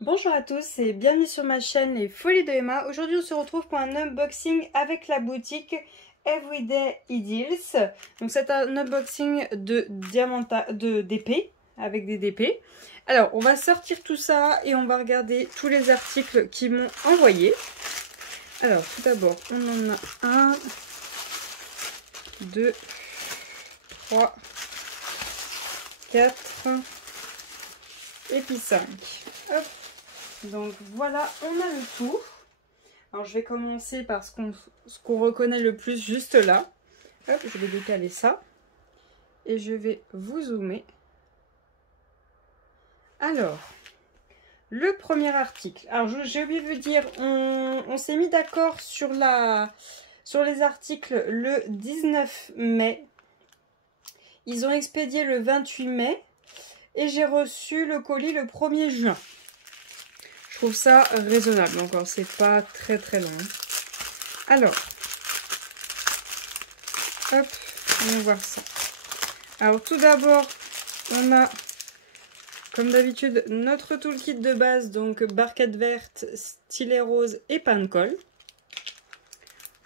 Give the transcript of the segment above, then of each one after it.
Bonjour à tous et bienvenue sur ma chaîne Les Folies de Emma. Aujourd'hui on se retrouve pour un unboxing avec la boutique Everyday Ideals. Donc c'est un unboxing de d'épées, avec des DP. Alors on va sortir tout ça et on va regarder tous les articles qu'ils m'ont envoyés. Alors tout d'abord on en a 1, 2, 3, 4 et puis 5. Hop. Donc voilà, on a le tout. Alors je vais commencer par ce qu'on reconnaît le plus juste là. Hop, je vais décaler ça. Et je vais vous zoomer. Alors, le premier article. Alors j'ai oublié de vous dire, on s'est mis d'accord sur les articles le 19 mai. Ils ont expédié le 28 mai. Et j'ai reçu le colis le 1er juin. Je trouve ça raisonnable encore, c'est pas très long. Alors, hop, on va voir ça. Alors tout d'abord, on a, comme d'habitude, notre toolkit de base, donc barquette verte, stylet rose et pain de colle.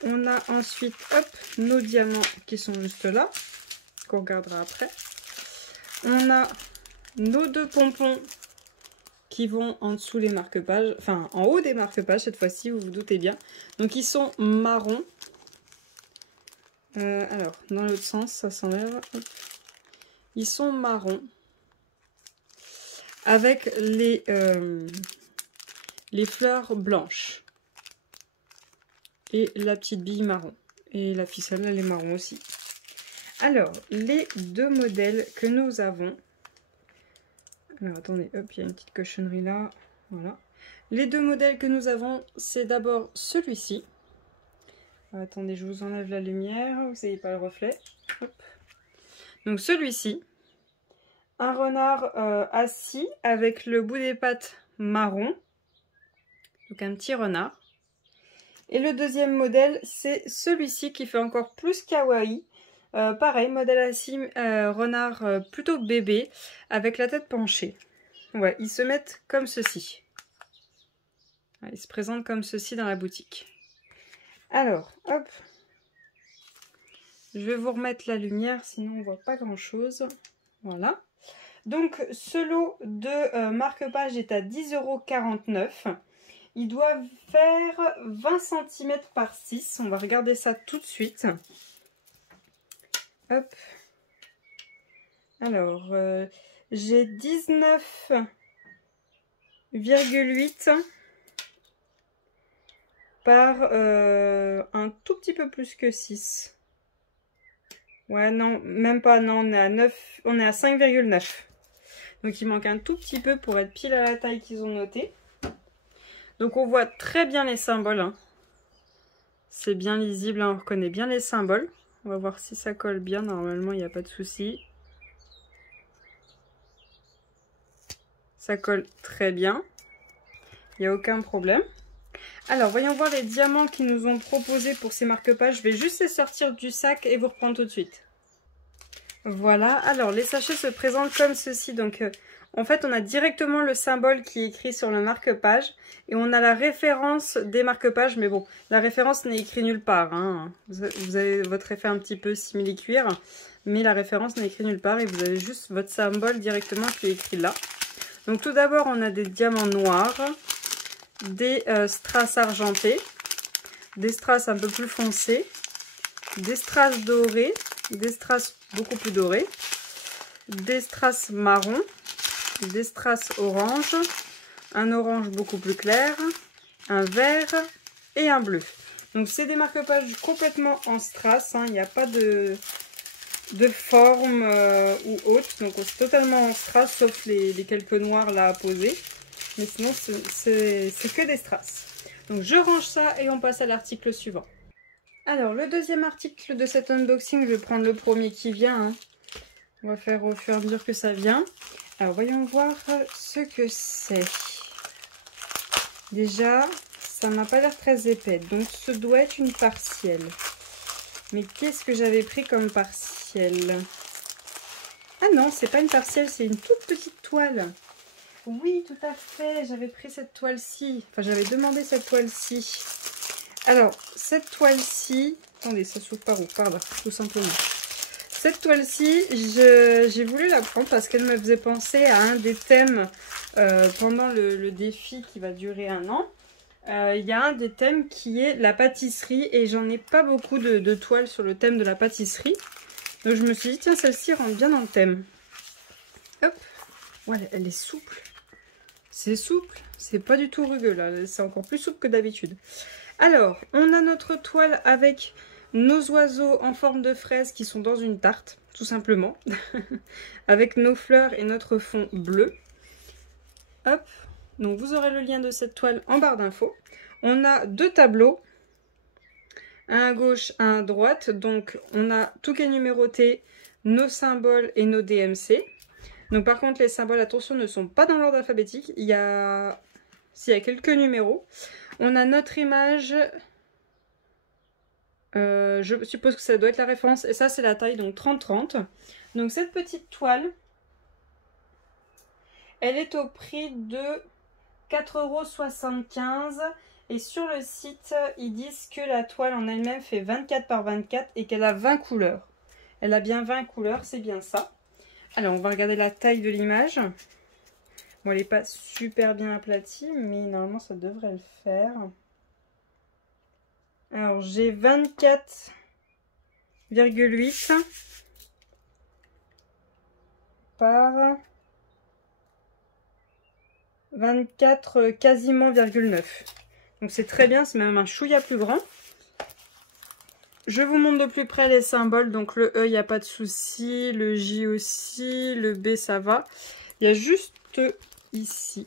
On a ensuite, hop, nos diamants qui sont juste là, qu'on regardera après. On a nos deux pompons qui vont en dessous les marque-pages, enfin en haut des marque-pages cette fois-ci, vous vous doutez bien. Donc ils sont marrons. Alors, dans l'autre sens, ça s'enlève. Ils sont marrons. Avec les fleurs blanches. Et la petite bille marron. Et la ficelle, elle est marron aussi. Alors, les deux modèles que nous avons. Alors attendez, hop, il y a une petite cochonnerie là. Voilà. Les deux modèles que nous avons, c'est d'abord celui-ci. Attendez, je vous enlève la lumière, vous n'avez pas le reflet. Hop. Donc celui-ci, un renard assis avec le bout des pattes marron. Donc un petit renard. Et le deuxième modèle, c'est celui-ci qui fait encore plus kawaii. Pareil, modèle assis, renard plutôt bébé, avec la tête penchée. Ouais, ils se mettent comme ceci. Ouais, ils se présentent comme ceci dans la boutique. Alors, hop. Je vais vous remettre la lumière, sinon on voit pas grand-chose. Voilà. Donc, ce lot de marque-page est à 10,49 €. Il doit faire 20 cm par 6. On va regarder ça tout de suite. Hop. Alors, j'ai 19,8 par un tout petit peu plus que 6. Ouais, non, même pas, non, on est à 9, on est à 5,9. Donc il manque un tout petit peu pour être pile à la taille qu'ils ont noté. Donc on voit très bien les symboles. Hein. C'est bien lisible, hein, on reconnaît bien les symboles. On va voir si ça colle bien, normalement il n'y a pas de souci. Ça colle très bien. Il n'y a aucun problème. Alors, voyons voir les diamants qu'ils nous ont proposés pour ces marque-pages. Je vais juste les sortir du sac et vous reprendre tout de suite. Voilà. Alors, les sachets se présentent comme ceci. Donc, en fait, on a directement le symbole qui est écrit sur le marque-page. Et on a la référence des marque-pages. Mais bon, la référence n'est écrite nulle part. Hein. Vous avez votre effet un petit peu simili-cuir. Mais la référence n'est écrite nulle part. Et vous avez juste votre symbole directement qui est écrit là. Donc, tout d'abord, on a des diamants noirs. Des strass argentés, des strass un peu plus foncés, des strass dorés, des strass beaucoup plus dorés, des strass marron, des strass orange, un orange beaucoup plus clair, un vert et un bleu. Donc c'est des marque-pages complètement en strass, hein, il n'y a pas de forme ou autre, donc c'est totalement en strass sauf les quelques noirs là à poser. Mais sinon, c'est que des strass. Donc, je range ça et on passe à l'article suivant. Alors, le deuxième article de cet unboxing, je vais prendre le premier qui vient. Hein. On va faire au fur et à mesure que ça vient. Alors, voyons voir ce que c'est. Déjà, ça n'a pas l'air très épais. Donc, ce doit être une partielle. Mais qu'est-ce que j'avais pris comme partielle? Ah non, c'est pas une partielle, c'est une toute petite toile. Oui, tout à fait. J'avais pris cette toile-ci. Enfin, j'avais demandé cette toile-ci. Alors, cette toile-ci... Attendez, ça s'ouvre par où? Par là, tout simplement. Cette toile-ci, j'ai voulu la prendre parce qu'elle me faisait penser à un des thèmes pendant le défi qui va durer 1 an. Il y a un des thèmes qui est la pâtisserie et j'en ai pas beaucoup de toiles sur le thème de la pâtisserie. Donc je me suis dit, tiens, celle-ci rentre bien dans le thème. Hop, ouais, elle est souple. C'est souple, c'est pas du tout rugueux là, c'est encore plus souple que d'habitude. Alors, on a notre toile avec nos oiseaux en forme de fraise qui sont dans une tarte, tout simplement. Avec nos fleurs et notre fond bleu. Hop, donc vous aurez le lien de cette toile en barre d'infos. On a 2 tableaux, un à gauche, un à droite. Donc on a tout qui est numéroté, nos symboles et nos DMC. Donc par contre les symboles, attention, ne sont pas dans l'ordre alphabétique. Il y a quelques numéros. On a notre image, je suppose que ça doit être la référence, et ça c'est la taille, donc 30-30. Donc cette petite toile, elle est au prix de 4,75 € et sur le site, ils disent que la toile en elle-même fait 24 par 24 et qu'elle a 20 couleurs. Elle a bien 20 couleurs, c'est bien ça. Alors on va regarder la taille de l'image. Bon, elle n'est pas super bien aplatie, mais normalement ça devrait le faire. Alors j'ai 24,8 par 24 quasiment 9. Donc c'est très bien, c'est même un chouïa plus grand. Je vous montre de plus près les symboles. Donc le E, il n'y a pas de souci. Le J aussi. Le B, ça va. Il y a juste ici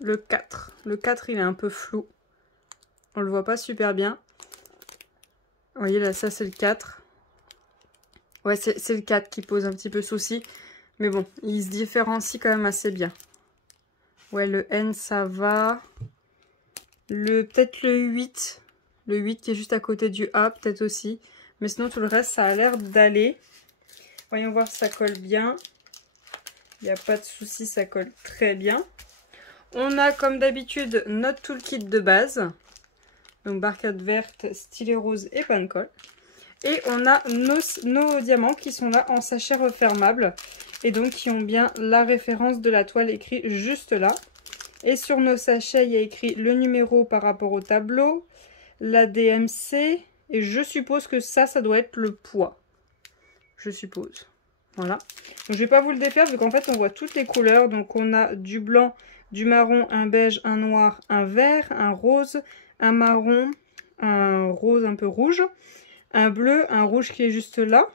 le 4. Le 4, il est un peu flou. On le voit pas super bien. Vous voyez là, ça c'est le 4. Ouais, c'est le 4 qui pose un petit peu souci. Mais bon, il se différencie quand même assez bien. Ouais, le N, ça va. Peut-être le 8. Le 8 qui est juste à côté du A, peut-être aussi. Mais sinon, tout le reste, ça a l'air d'aller. Voyons voir si ça colle bien. Il n'y a pas de souci, ça colle très bien. On a, comme d'habitude, notre toolkit de base. Donc, barcade verte, stylet rose et pancol. Et on a nos diamants qui sont là en sachet refermable. Et donc, qui ont bien la référence de la toile écrite juste là. Et sur nos sachets, il y a écrit le numéro par rapport au tableau, la DMC, et je suppose que ça doit être le poids. Je suppose. Voilà. Donc, je ne vais pas vous le défaire, vu qu'en fait, on voit toutes les couleurs. Donc, on a du blanc, du marron, un beige, un noir, un vert, un rose, un marron, un rose un peu rouge, un bleu, un rouge qui est juste là.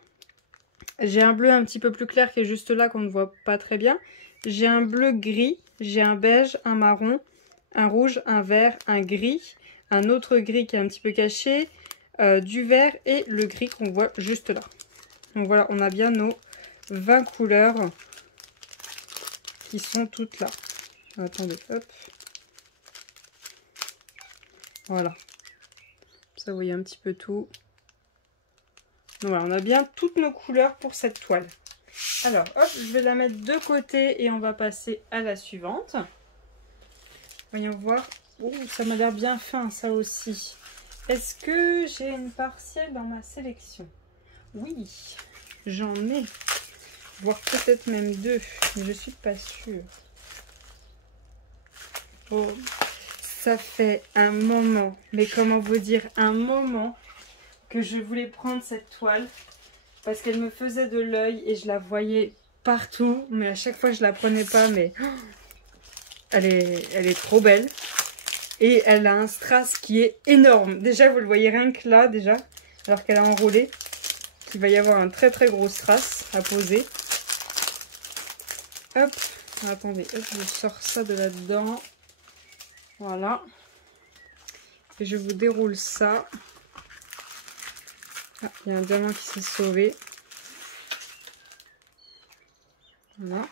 J'ai un bleu un petit peu plus clair qui est juste là, qu'on ne voit pas très bien. J'ai un bleu gris, j'ai un beige, un marron, un rouge, un vert, un gris, un autre gris qui est un petit peu caché, du vert et le gris qu'on voit juste là. Donc voilà, on a bien nos 20 couleurs qui sont toutes là. Attendez, hop. Voilà. Ça, vous voyez un petit peu tout. Donc voilà, on a bien toutes nos couleurs pour cette toile. Alors, hop, je vais la mettre de côté et on va passer à la suivante. Voyons voir. Oh, ça m'a l'air bien fin, ça aussi. Est-ce que j'ai une partielle dans ma sélection? Oui, j'en ai. Voire peut-être même 2, mais je suis pas sûre. Oh, ça fait un moment, mais comment vous dire, un moment que je voulais prendre cette toile. Parce qu'elle me faisait de l'œil et je la voyais partout. Mais à chaque fois, je la prenais pas. Mais elle est trop belle. Et elle a un strass qui est énorme. Déjà, vous le voyez rien que là, déjà. Alors qu'elle a enroulé. Il va y avoir un très très gros strass à poser. Hop. Attendez, hop, je sors ça de là-dedans. Voilà. Et je vous déroule ça. Ah, il y a un diamant qui s'est sauvé. Voilà.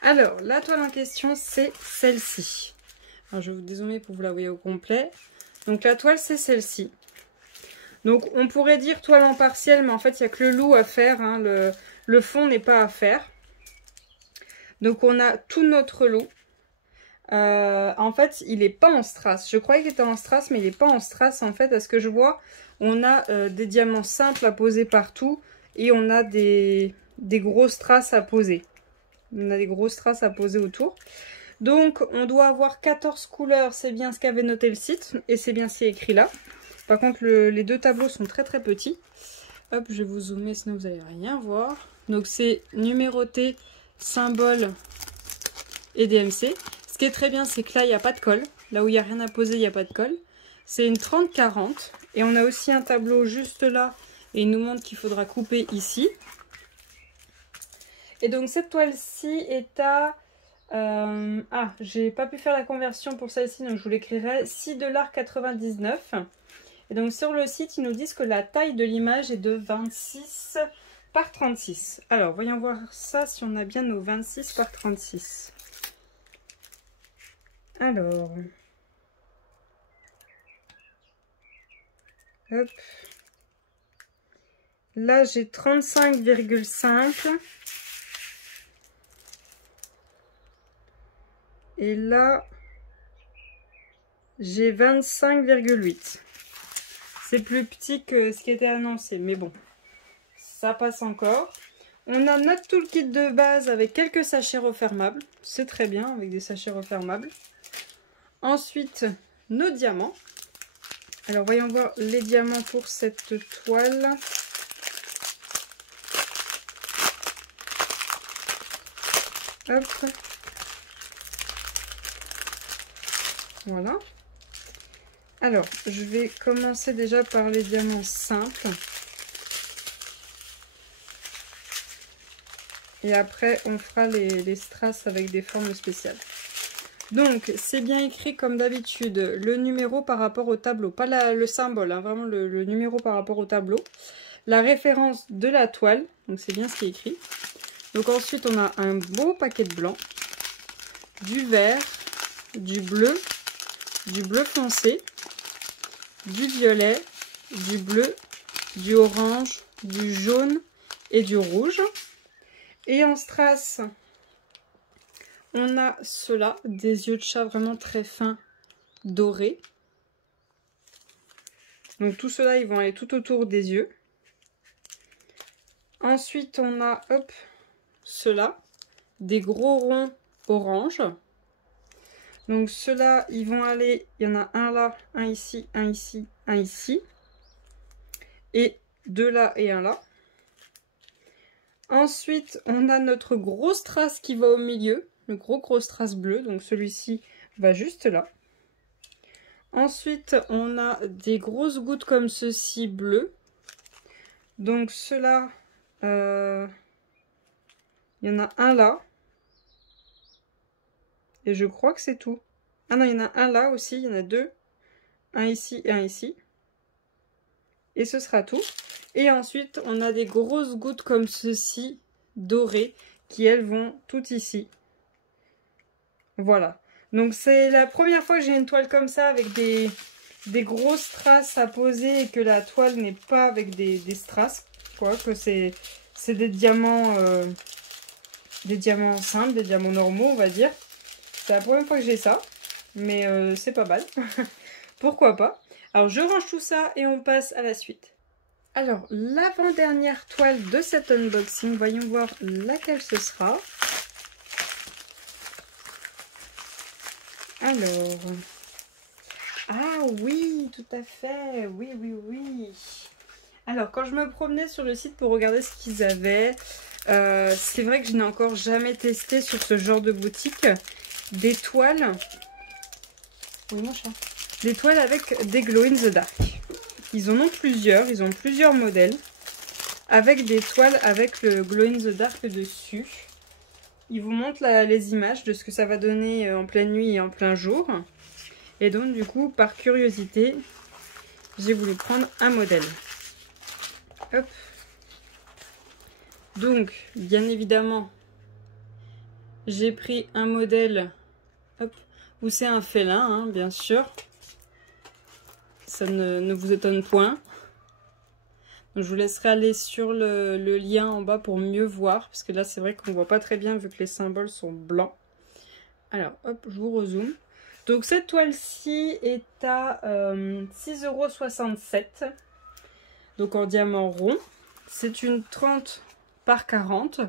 Alors, la toile en question, c'est celle-ci. Alors, je vais vous dézoomer pour vous la voyez au complet. Donc, la toile, c'est celle-ci. Donc, on pourrait dire toile en partiel, mais en fait, il n'y a que le loup à faire. Hein. Le fond n'est pas à faire. Donc on a tout notre lot. En fait, il n'est pas en strass. Je croyais qu'il était en strass, mais il n'est pas en strass en fait. À ce que je vois, on a des diamants simples à poser partout et on a des grosses strass à poser. On a des grosses strass à poser autour. Donc, on doit avoir 14 couleurs. C'est bien ce qu'avait noté le site et c'est bien ce qui est écrit là. Par contre, les deux tableaux sont très très petits. Hop, je vais vous zoomer sinon vous n'allez rien voir. Donc, c'est numéroté, symbole et DMC. Ce qui est très bien, c'est que là, il n'y a pas de colle. Là où il n'y a rien à poser, il n'y a pas de colle. C'est une 30-40. Et on a aussi un tableau juste là. Et il nous montre qu'il faudra couper ici. Et donc, cette toile-ci est à... j'ai pas pu faire la conversion pour celle-ci, donc je vous l'écrirai. 6,99 $. Et donc, sur le site, ils nous disent que la taille de l'image est de 26 par 36. Alors, voyons voir ça, si on a bien nos 26 par 36. Alors, hop. Là, j'ai 35,5. Et là, j'ai 25,8. C'est plus petit que ce qui était annoncé, mais bon, ça passe encore. On a notre toolkit de base avec quelques sachets refermables. C'est très bien avec des sachets refermables. Ensuite, nos diamants. Alors, voyons voir les diamants pour cette toile. Hop. Voilà. Alors, je vais commencer déjà par les diamants simples. Et après, on fera les strass avec des formes spéciales. Donc, c'est bien écrit comme d'habitude, le numéro par rapport au tableau. Pas le symbole, hein, vraiment le numéro par rapport au tableau. La référence de la toile, donc c'est bien ce qui est écrit. Donc ensuite, on a un beau paquet de blanc, du vert, du bleu foncé, du violet, du bleu, du orange, du jaune et du rouge. Et en strass, on a ceux-là, des yeux de chat vraiment très fins, dorés. Donc tout cela, ils vont aller tout autour des yeux. Ensuite, on a, hop, ceux-là, des gros ronds orange. Donc ceux-là, ils vont aller, il y en a un là, un ici, un ici, un ici. Et deux là et un là. Ensuite, on a notre gros strass qui va au milieu. Le gros strass bleu, donc celui-ci va juste là. Ensuite, on a des grosses gouttes comme ceci bleues. Donc ceux-là, il y en a un là. Et je crois que c'est tout. Ah non, il y en a un là aussi, il y en a deux. Un ici et un ici. Et ce sera tout. Et ensuite, on a des grosses gouttes comme ceci, dorées, qui elles vont tout ici. Voilà. Donc c'est la première fois que j'ai une toile comme ça avec des grosses strass à poser et que la toile n'est pas avec des strass. Quoi, que c'est des diamants simples, des diamants normaux on va dire. C'est la première fois que j'ai ça. Mais c'est pas mal. Pourquoi pas. Alors je range tout ça et on passe à la suite. Alors l'avant-dernière toile de cet unboxing, voyons voir laquelle ce sera. Alors, ah oui, tout à fait, oui. Alors, quand je me promenais sur le site pour regarder ce qu'ils avaient, c'est vrai que je n'ai encore jamais testé sur ce genre de boutique des toiles. Oui, mon chat. Des toiles avec des glow in the dark. Ils en ont plusieurs, ils ont plusieurs modèles avec des toiles avec le glow in the dark dessus. Ils vous montrent les images de ce que ça va donner en pleine nuit et en plein jour. Et donc du coup, par curiosité, j'ai voulu prendre un modèle. Hop. Donc, bien évidemment, j'ai pris un modèle hop, où c'est un félin, hein, bien sûr. Ça ne vous étonne point. Donc, je vous laisserai aller sur le lien en bas pour mieux voir. Parce que là, c'est vrai qu'on ne voit pas très bien vu que les symboles sont blancs. Alors, hop, je vous rezoome. Donc, cette toile-ci est à 6,67 €. Donc, en diamant rond. C'est une 30 par 40.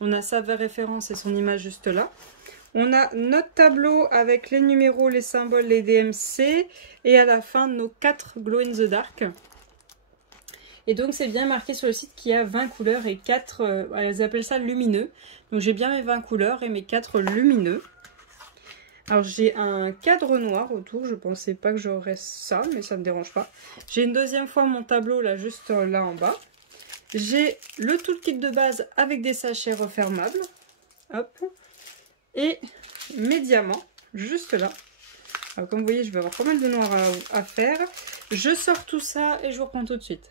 On a sa référence et son image juste là. On a notre tableau avec les numéros, les symboles, les DMC. Et à la fin, nos 4 glow in the dark. Et donc, c'est bien marqué sur le site qu'il y a 20 couleurs et 4, elles appellent ça lumineux. Donc, j'ai bien mes 20 couleurs et mes 4 lumineux. Alors, j'ai un cadre noir autour. Je pensais pas que j'aurais ça, mais ça ne me dérange pas. J'ai une deuxième fois mon tableau, là, juste là en bas. J'ai le toolkit de base avec des sachets refermables. Hop. Et mes diamants, juste là. Alors, comme vous voyez, je vais avoir pas mal de noir à faire. Je sors tout ça et je vous reprends tout de suite.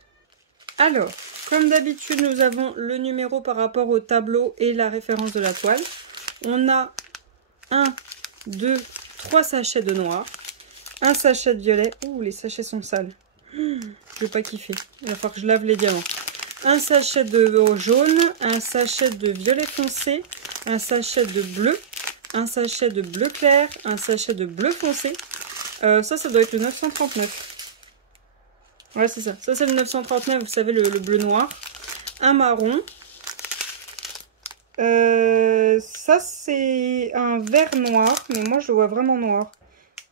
Alors, comme d'habitude, nous avons le numéro par rapport au tableau et la référence de la toile. On a 1, 2, 3 sachets de noir. Un sachet de violet. Ouh, les sachets sont sales. Je vais pas kiffer. Il va falloir que je lave les diamants. Un sachet de jaune, un sachet de violet foncé, un sachet de bleu, un sachet de bleu clair, un sachet de bleu foncé. Ça doit être le 939. Ouais, c'est ça. Ça, c'est le 939, vous savez, le bleu noir. Un marron. Ça, c'est un vert noir, mais moi, je le vois vraiment noir.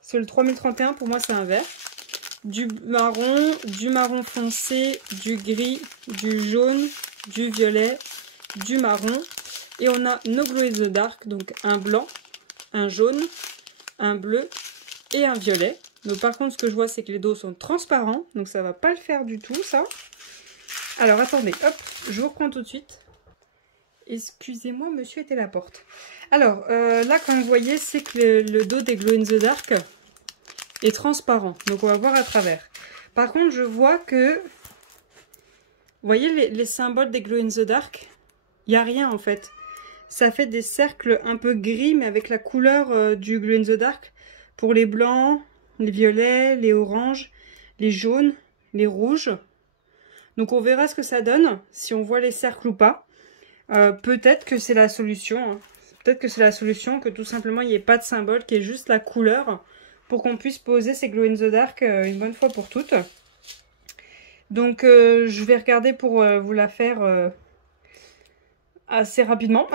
C'est le 3031, pour moi, c'est un vert. Du marron foncé, du gris, du jaune, du violet, du marron. Et on a nos glow in the dark, donc un blanc, un jaune, un bleu et un violet. Donc par contre, ce que je vois, c'est que les dos sont transparents, donc ça va pas le faire du tout, ça. Alors attendez, hop, je vous reprends tout de suite. Excusez-moi, monsieur était à la porte. Alors, là, comme vous voyez, c'est que le dos des glow in the dark est transparent, donc on va voir à travers. Par contre, je vois que, vous voyez les symboles des glow in the dark, il n'y a rien en fait. Ça fait des cercles un peu gris, mais avec la couleur du glow in the dark. Pour les blancs, les violets, les oranges, les jaunes, les rouges. Donc on verra ce que ça donne, si on voit les cercles ou pas. Peut-être que c'est la solution. Hein. Peut-être que c'est la solution, que tout simplement il n'y ait pas de symbole, qu'il y ait juste la couleur, pour qu'on puisse poser ces glow in the dark une bonne fois pour toutes. Donc je vais regarder pour vous la faire assez rapidement.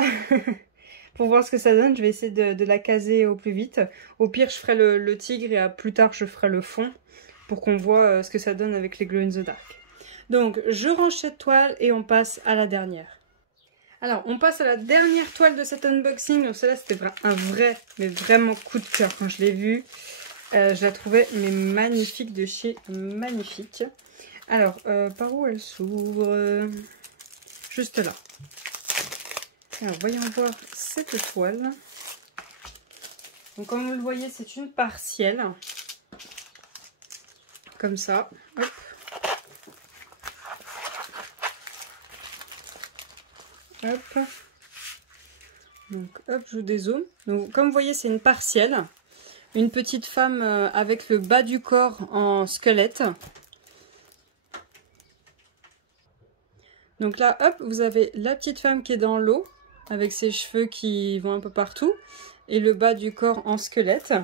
Pour voir ce que ça donne. Je vais essayer de la caser au plus vite. Au pire, je ferai le tigre et plus tard, je ferai le fond pour qu'on voit ce que ça donne avec les glow in the dark. Donc, je range cette toile et on passe à la dernière. Alors, on passe à la dernière toile de cet unboxing. Donc, celle-là, c'était un vrai, mais vraiment coup de cœur quand je l'ai vue. Je la trouvais mais magnifique de chez Magnifique. Alors, par où elle s'ouvre? Juste là. Alors, voyons voir cette toile. Donc, comme vous le voyez, c'est une partielle. Comme ça. Hop. Hop. Donc, hop, je vous dézoome. Donc, comme vous voyez, c'est une partielle. Une petite femme avec le bas du corps en squelette. Donc là, hop, vous avez la petite femme qui est dans l'eau, avec ses cheveux qui vont un peu partout, et le bas du corps en squelette.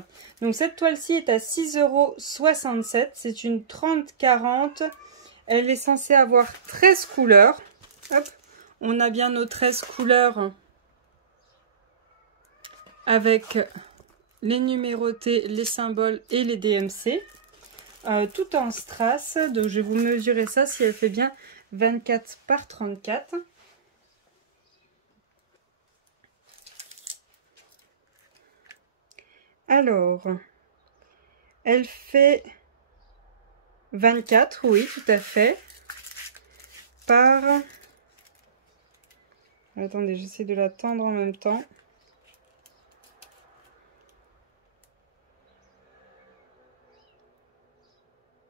Donc cette toile-ci est à 6,67 €. C'est une 30-40. Elle est censée avoir 13 couleurs. Hop, on a bien nos 13 couleurs avec les numérotés, les symboles et les DMC. Tout en strass. Donc je vais vous mesurer ça si elle fait bien 24 par 34. Alors, elle fait 24, oui, tout à fait, par... Attendez, j'essaie de la tendre en même temps.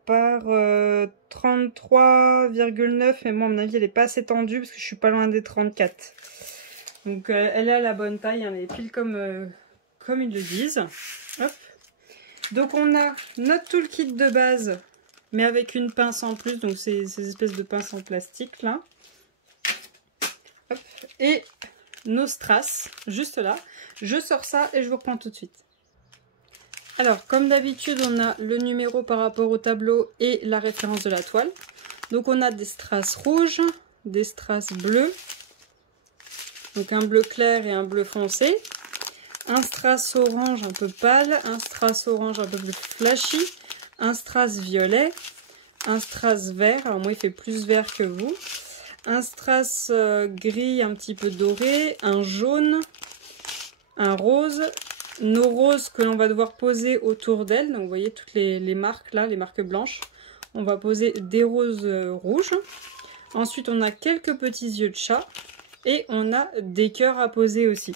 Par 33,9, mais moi, à mon avis, elle n'est pas assez tendue parce que je suis pas loin des 34. Donc, elle est à la bonne taille, hein, elle est pile comme ils le disent. Hop. Donc, on a notre toolkit de base mais avec une pince en plus, donc ces espèces de pinces en plastique là. Hop. Et nos strass, juste là. Je sors ça et je vous reprends tout de suite. Alors, comme d'habitude, on a le numéro par rapport au tableau et la référence de la toile. Donc, on a des strass rouges, des strass bleus, donc un bleu clair et un bleu foncé, un strass orange un peu pâle, un strass orange un peu plus flashy, un strass violet, un strass vert, alors moi il fait plus vert que vous, un strass gris un petit peu doré, un jaune, un rose, nos roses que l'on va devoir poser autour d'elle, donc vous voyez toutes les marques là, les marques blanches, on va poser des roses rouges. Ensuite on a quelques petits yeux de chat et on a des cœurs à poser aussi.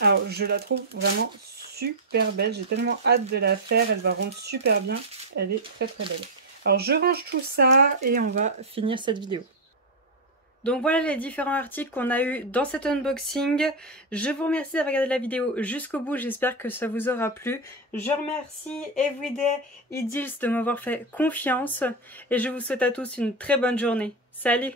Alors je la trouve vraiment super belle, j'ai tellement hâte de la faire, elle va rendre super bien, elle est très très belle. Alors je range tout ça et on va finir cette vidéo. Donc voilà les différents articles qu'on a eu dans cet unboxing. Je vous remercie d'avoir regardé la vidéo jusqu'au bout, j'espère que ça vous aura plu. Je remercie Everyday Ideals de m'avoir fait confiance et je vous souhaite à tous une très bonne journée. Salut!